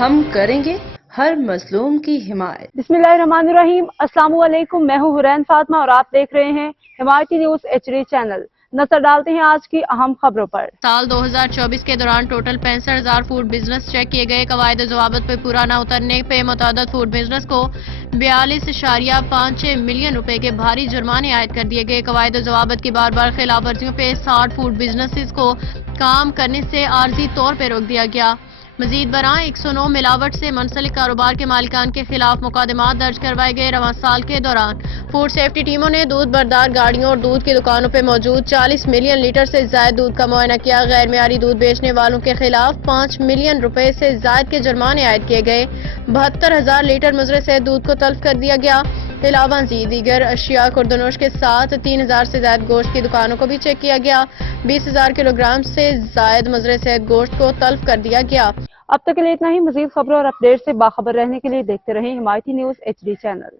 ہم کریں گے ہر مظلوم کی حمایت۔ بسم اللہ الرحمن الرحیم۔ السلام علیکم، میں ہوں حرین فاطمہ اور آپ دیکھ رہے ہیں حمایتی نیوز HD چینل۔ نظر ڈالتے ہیں آج کی اہم خبروں پر۔ سال 2024 کے دوران ٹوٹل 65,000 فوڈ بزنس چیک کیے گئے۔ قواعد و ضوابط پہ پورا نہ اترنے پہ متعدد فوڈ بزنس کو 42.56 ملین روپے کے بھاری جرمانے عائد کر دیے گئے۔ قواعد و ضوابط کی بار بار خلاف ورزیوں پہ 60 فوڈ بزنسز کو کام کرنے سے عارضی طور پہ روک دیا گیا۔ مزید برآں 109 ملاوٹ سے منسلک کاروبار کے مالکان کے خلاف مقدمات درج کروائے گئے۔ رواں سال کے دوران فوڈ سیفٹی ٹیموں نے دودھ بردار گاڑیوں اور دودھ کی دکانوں پہ موجود 40 ملین لیٹر سے زائد دودھ کا معائنہ کیا۔ غیر معیاری دودھ بیچنے والوں کے خلاف 5 ملین روپے سے زائد کے جرمانے عائد کیے گئے۔ 72,000 لیٹر مضر صحت دودھ کو تلف کر دیا گیا۔ علاوہ ازیں دیگر اشیاء خوردنوش کے ساتھ 3,000 سے زائد گوشت کی دکانوں کو بھی چیک کیا گیا۔ 20,000 کلو گرام سے زائد مضر صحت گوشت کو تلف کر دیا گیا۔ اب تک کے لیے اتنا ہی۔ مزید خبروں اور اپڈیٹ سے باخبر رہنے کے لیے دیکھتے رہیں حمایتی نیوز HD چینل۔